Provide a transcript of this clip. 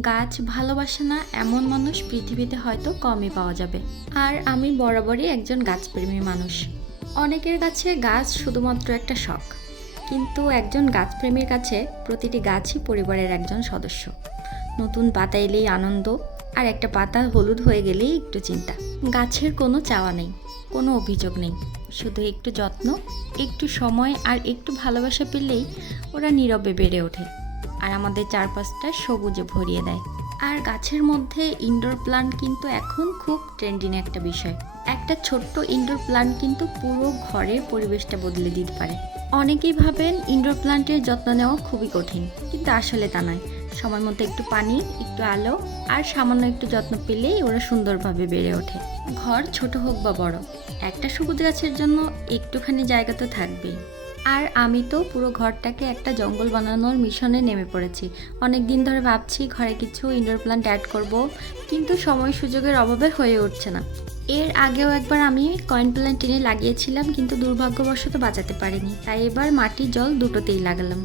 গাছ ভালোবাসে না এমন মানুষ পৃথিবীতে হয়তো কমই পাওয়া যাবে। আর আমি বরাবরই একজন গাছপ্রেমী মানুষ। অনেকের কাছে গাছ শুধুমাত্র একটা শখ, কিন্তু একজন গাছপ্রেমীর কাছে প্রতিটি গাছই পরিবারের একজন সদস্য। নতুন পাতা এলেই আনন্দ, আর একটা পাতা হলুদ হয়ে গেলেই একটু চিন্তা। গাছের কোনো চাওয়া নেই, কোনো অভিযোগ নেই, শুধু একটু যত্ন, একটু সময় আর একটু ভালোবাসা পেলেই ওরা নীরবে বেড়ে ওঠে আর আমাদের চারপাশটা সবুজে ভরিয়ে দেয়। আর গাছের মধ্যে ইনডোর প্লান্ট কিন্তু এখন খুব ট্রেন্ডিং একটা বিষয়। একটা ছোট্ট ইনডোর প্লান্ট কিন্তু পুরো ঘরের পরিবেশটা বদলে দিতে পারে। অনেকেই ভাবেন ইনডোর প্লান্টের যত্ন নেওয়া খুবই কঠিন, কিন্তু আসলে তা নয়। সময় মতো একটু পানি, একটু আলো আর সামান্য একটু যত্ন পেলেই ওরা সুন্দরভাবে বেড়ে ওঠে। ঘর ছোট হোক বা বড়, একটা সবুজ গাছের জন্য একটুখানি জায়গা তো থাকবেই। আর আমি তো পুরো ঘরটাকে একটা জঙ্গল বানানোর মিশনে নেমে পড়েছি। অনেক দিন ধরে ভাবছি ঘরে কিছু ইনডোর প্ল্যান্ট অ্যাড করব, কিন্তু সময় সুযোগের অভাবে হয়ে উঠছে না। এর আগেও একবার আমি কয়েন প্ল্যান্ট এনে লাগিয়েছিলাম, কিন্তু দুর্ভাগ্যবশত বাঁচাতে পারিনি। তাই এবার মাটি জল দুটোতেই লাগালাম।